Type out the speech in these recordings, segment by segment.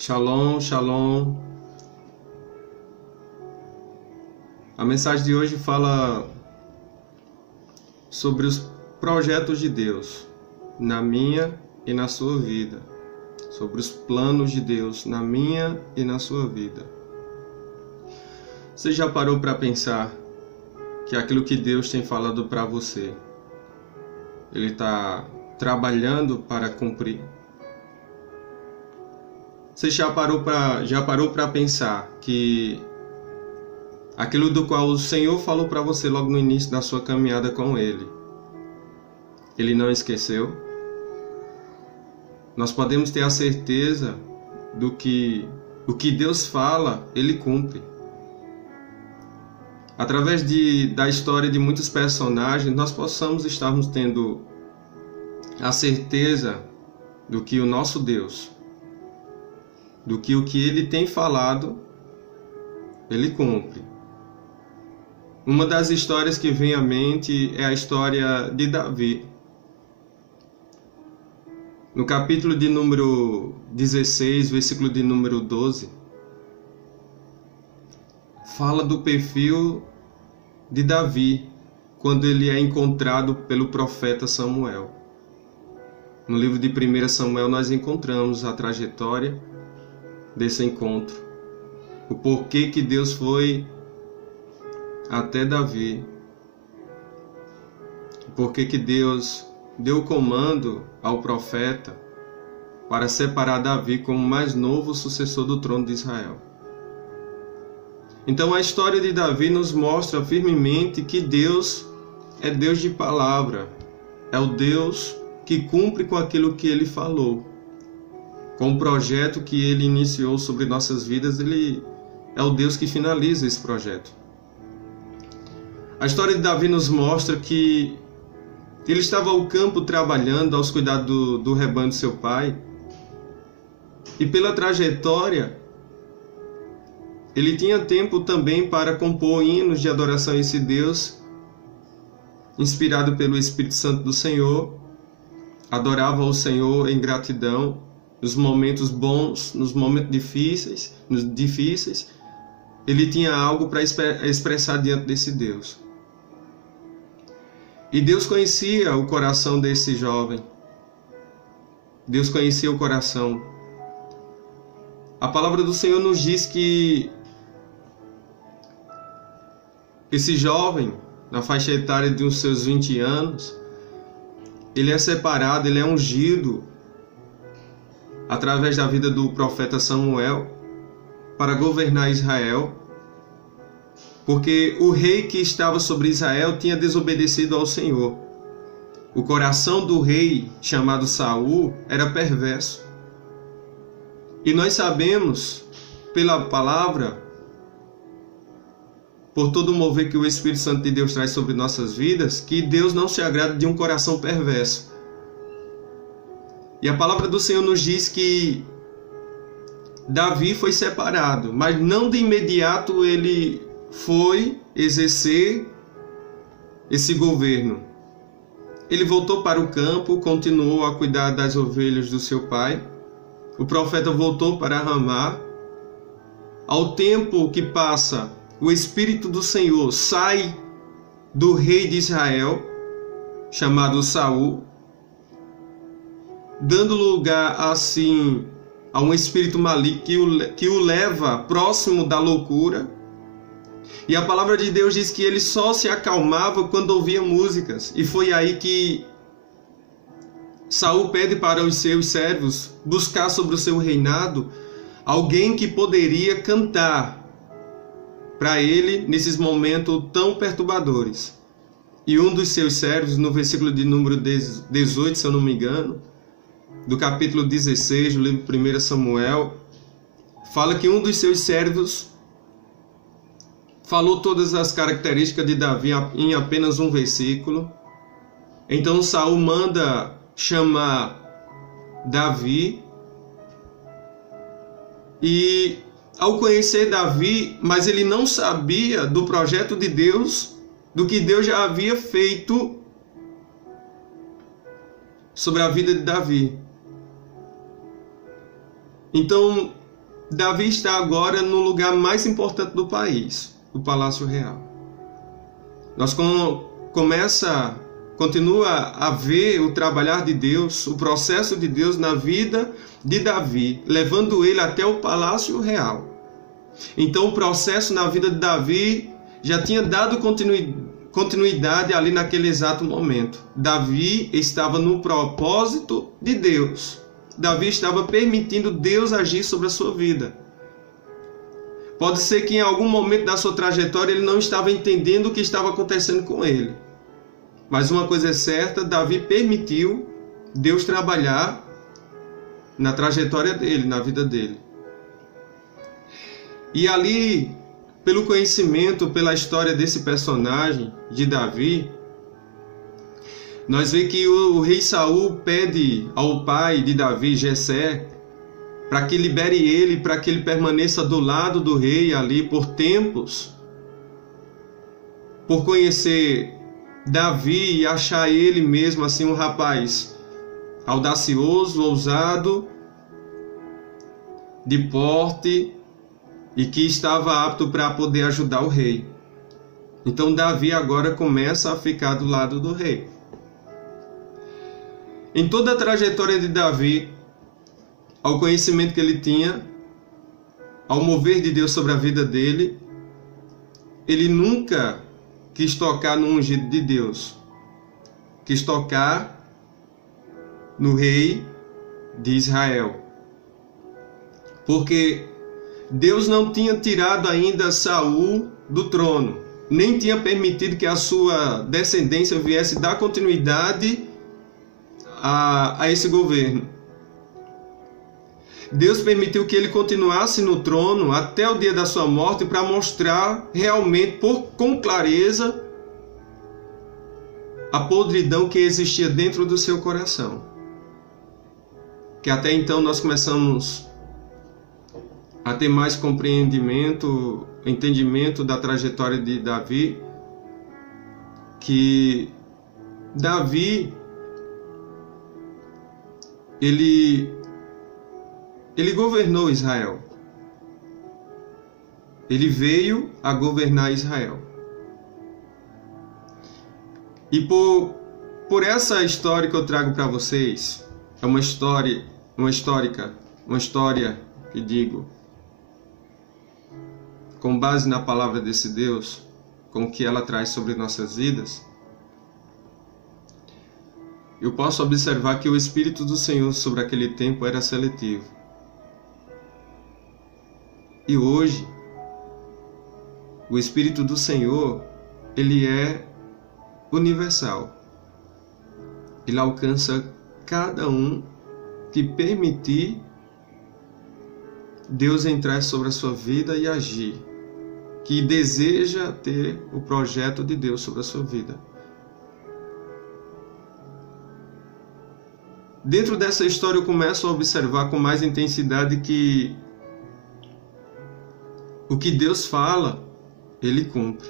Shalom, shalom. A mensagem de hoje fala sobre os projetos de Deus na minha e na sua vida. Sobre os planos de Deus na minha e na sua vida. Você já parou para pensar que aquilo que Deus tem falado para você, Ele está trabalhando para cumprir? Você já parou para pensar que aquilo do qual o Senhor falou para você logo no início da sua caminhada com Ele, Ele não esqueceu? Nós podemos ter a certeza do que o que Deus fala, Ele cumpre. Através da história de muitos personagens, nós possamos estarmos tendo a certeza do que o nosso Deus, do que o que Ele tem falado, Ele cumpre. Uma das histórias que vem à mente é a história de Davi. No capítulo de número 16, versículo de número 12, fala do perfil de Davi quando ele é encontrado pelo profeta Samuel. No livro de 1 Samuel nós encontramos a trajetória desse encontro, o porquê que Deus foi até Davi, o porquê que Deus deu comando ao profeta para separar Davi como o mais novo sucessor do trono de Israel. Então a história de Davi nos mostra firmemente que Deus é Deus de palavra, é o Deus que cumpre com aquilo que Ele falou. Com o projeto que Ele iniciou sobre nossas vidas, Ele é o Deus que finaliza esse projeto. A história de Davi nos mostra que ele estava ao campo trabalhando aos cuidados do rebanho de seu pai, e pela trajetória ele tinha tempo também para compor hinos de adoração a esse Deus, inspirado pelo Espírito Santo do Senhor. Adorava o Senhor em gratidão, nos momentos bons, nos momentos difíceis, ele tinha algo para expressar diante desse Deus. E Deus conhecia o coração desse jovem. Deus conhecia o coração. A palavra do Senhor nos diz que esse jovem, na faixa etária de uns seus 20 anos, ele é separado, ele é ungido através da vida do profeta Samuel para governar Israel, porque o rei que estava sobre Israel tinha desobedecido ao Senhor. O coração do rei, chamado Saul, era perverso. E nós sabemos, pela palavra, por todo o mover que o Espírito Santo de Deus traz sobre nossas vidas, que Deus não se agrada de um coração perverso. E a palavra do Senhor nos diz que Davi foi separado, mas não de imediato ele foi exercer esse governo. Ele voltou para o campo, continuou a cuidar das ovelhas do seu pai. O profeta voltou para Ramá. Ao tempo que passa, o Espírito do Senhor sai do rei de Israel, chamado Saul, dando lugar assim a um espírito maligno que o leva próximo da loucura. E a palavra de Deus diz que ele só se acalmava quando ouvia músicas. E foi aí que Saul pede para os seus servos buscar sobre o seu reinado alguém que poderia cantar para ele nesses momentos tão perturbadores. E um dos seus servos, no versículo de número 18, se eu não me engano, do capítulo 16 do livro 1 Samuel, fala que um dos seus servos falou todas as características de Davi em apenas um versículo. Então Saul manda chamar Davi, e ao conhecer Davi, mas ele não sabia do projeto de Deus, do que Deus já havia feito sobre a vida de Davi. Então Davi está agora no lugar mais importante do país, o Palácio Real. Nós continua a ver o trabalhar de Deus, o processo de Deus na vida de Davi, levando ele até o Palácio Real. Então o processo na vida de Davi já tinha dado continuidade ali naquele exato momento. Davi estava no propósito de Deus. Davi estava permitindo Deus agir sobre a sua vida. Pode ser que em algum momento da sua trajetória ele não estava entendendo o que estava acontecendo com ele. Mas uma coisa é certa, Davi permitiu Deus trabalhar na trajetória dele, na vida dele. E ali, pelo conhecimento, pela história desse personagem de Davi, nós vemos que o rei Saul pede ao pai de Davi, Jessé, para que libere ele, para que ele permaneça do lado do rei ali por tempos, por conhecer Davi e achar ele mesmo assim um rapaz audacioso, ousado, de porte e que estava apto para poder ajudar o rei. Então Davi agora começa a ficar do lado do rei. Em toda a trajetória de Davi, ao conhecimento que ele tinha, ao mover de Deus sobre a vida dele, ele nunca quis tocar no ungido de Deus, quis tocar no rei de Israel, porque Deus não tinha tirado ainda Saul do trono, nem tinha permitido que a sua descendência viesse dar continuidade a esse governo. Deus permitiu que ele continuasse no trono até o dia da sua morte para mostrar realmente, com clareza, a podridão que existia dentro do seu coração. Que até então nós começamos a ter mais compreendimento, entendimento da trajetória de Davi, que Davi, ele governou Israel. Ele veio a governar Israel. E por essa história que eu trago para vocês, é uma história que digo, com base na palavra desse Deus, com o que ela traz sobre nossas vidas, eu posso observar que o Espírito do Senhor sobre aquele tempo era seletivo. E hoje, o Espírito do Senhor, ele é universal. Ele alcança cada um que permitir Deus entrar sobre a sua vida e agir, que deseja ter o projeto de Deus sobre a sua vida. Dentro dessa história eu começo a observar com mais intensidade que o que Deus fala, Ele cumpre.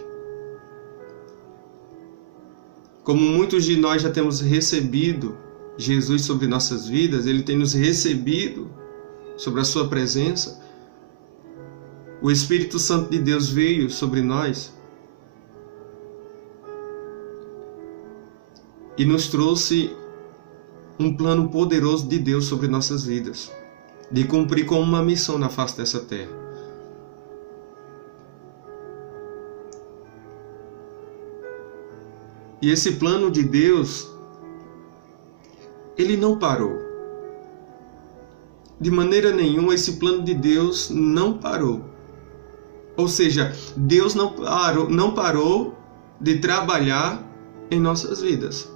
Como muitos de nós já temos recebido Jesus sobre nossas vidas, Ele tem nos recebido sobre a sua presença. O Espírito Santo de Deus veio sobre nós e nos trouxe um plano poderoso de Deus sobre nossas vidas, de cumprir com uma missão na face dessa terra. E esse plano de Deus, ele não parou. De maneira nenhuma, esse plano de Deus não parou. Ou seja, Deus não parou de trabalhar em nossas vidas.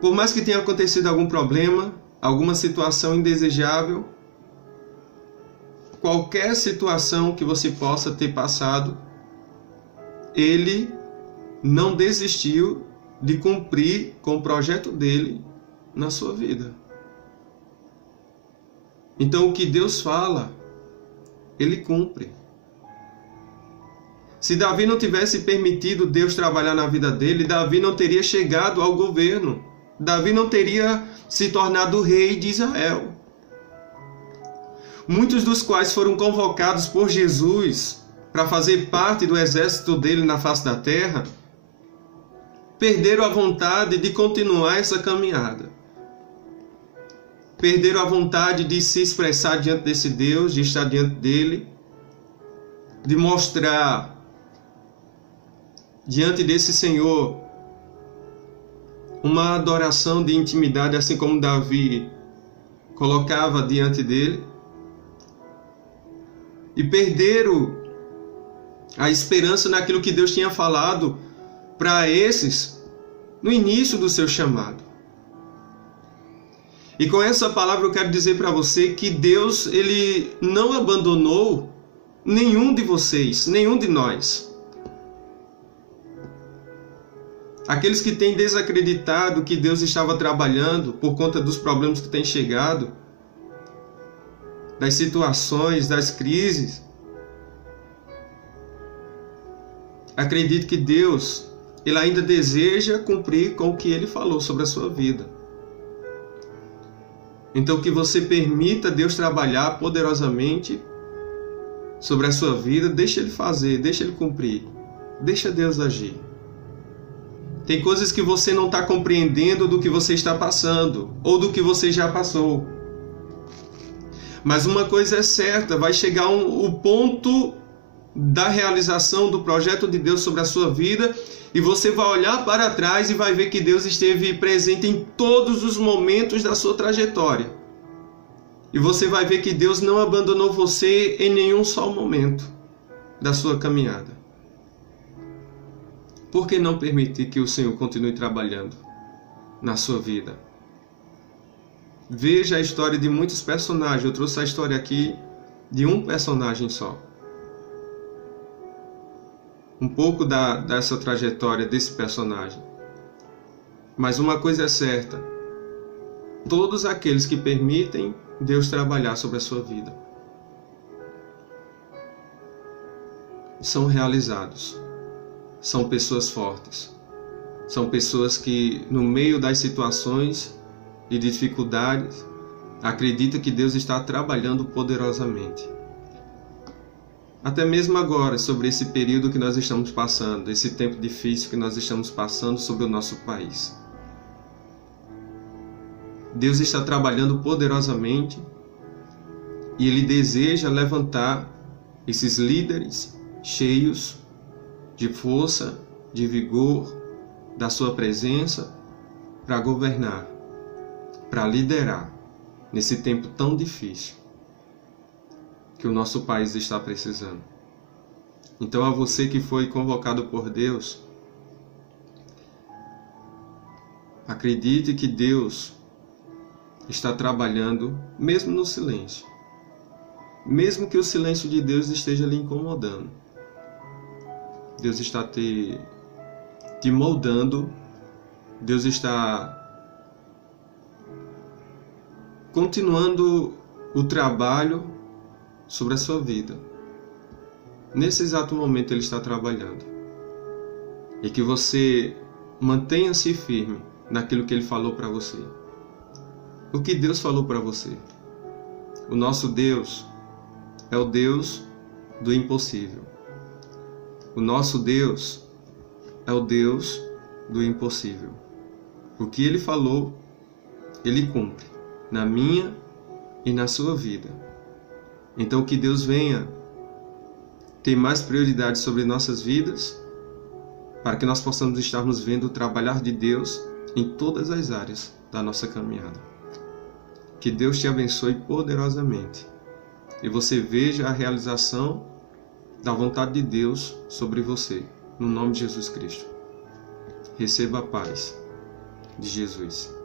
Por mais que tenha acontecido algum problema, alguma situação indesejável, qualquer situação que você possa ter passado, Ele não desistiu de cumprir com o projeto dele na sua vida. Então o que Deus fala, Ele cumpre. Se Davi não tivesse permitido Deus trabalhar na vida dele, Davi não teria chegado ao governo. Davi não teria se tornado rei de Israel. muitos dos quais foram convocados por Jesus para fazer parte do exército dele na face da terra, perderam a vontade de continuar essa caminhada. Perderam a vontade de se expressar diante desse Deus, de estar diante dele, de mostrar diante desse Senhor uma adoração de intimidade, assim como Davi colocava diante dele, e perderam a esperança naquilo que Deus tinha falado para esses no início do seu chamado. E com essa palavra eu quero dizer para você que Deus, ele não abandonou nenhum de vocês, nenhum de nós. Aqueles que têm desacreditado que Deus estava trabalhando por conta dos problemas que têm chegado, das situações, das crises, acredite que Deus, ele ainda deseja cumprir com o que ele falou sobre a sua vida. Então que você permita Deus trabalhar poderosamente sobre a sua vida, deixa ele fazer, deixa ele cumprir, deixa Deus agir. Tem coisas que você não está compreendendo do que você está passando, ou do que você já passou. Mas uma coisa é certa, vai chegar o ponto da realização do projeto de Deus sobre a sua vida, e você vai olhar para trás e vai ver que Deus esteve presente em todos os momentos da sua trajetória. E você vai ver que Deus não abandonou você em nenhum só momento da sua caminhada. Por que não permitir que o Senhor continue trabalhando na sua vida? Veja a história de muitos personagens. Eu trouxe a história aqui de um personagem só. Um pouco dessa trajetória desse personagem. Mas uma coisa é certa: todos aqueles que permitem Deus trabalhar sobre a sua vida são realizados, são pessoas fortes, são pessoas que no meio das situações e dificuldades acreditam que Deus está trabalhando poderosamente. Até mesmo agora, sobre esse período que nós estamos passando, esse tempo difícil que nós estamos passando sobre o nosso país. Deus está trabalhando poderosamente e Ele deseja levantar esses líderes cheios de força, de vigor, da sua presença, para governar, para liderar nesse tempo tão difícil que o nosso país está precisando. Então, a você que foi convocado por Deus, acredite que Deus está trabalhando mesmo no silêncio. Mesmo que o silêncio de Deus esteja lhe incomodando. Deus está te moldando. Deus está continuando o trabalho sobre a sua vida. Nesse exato momento Ele está trabalhando. E que você mantenha-se firme naquilo que Ele falou para você. O que Deus falou para você? O nosso Deus é o Deus do impossível. O nosso Deus é o Deus do impossível. O que Ele falou, Ele cumpre na minha e na sua vida. Então que Deus venha ter mais prioridade sobre nossas vidas, para que nós possamos estarmos vendo o trabalhar de Deus em todas as áreas da nossa caminhada. Que Deus te abençoe poderosamente e você veja a realização da vontade de Deus sobre você, no nome de Jesus Cristo. Receba a paz de Jesus.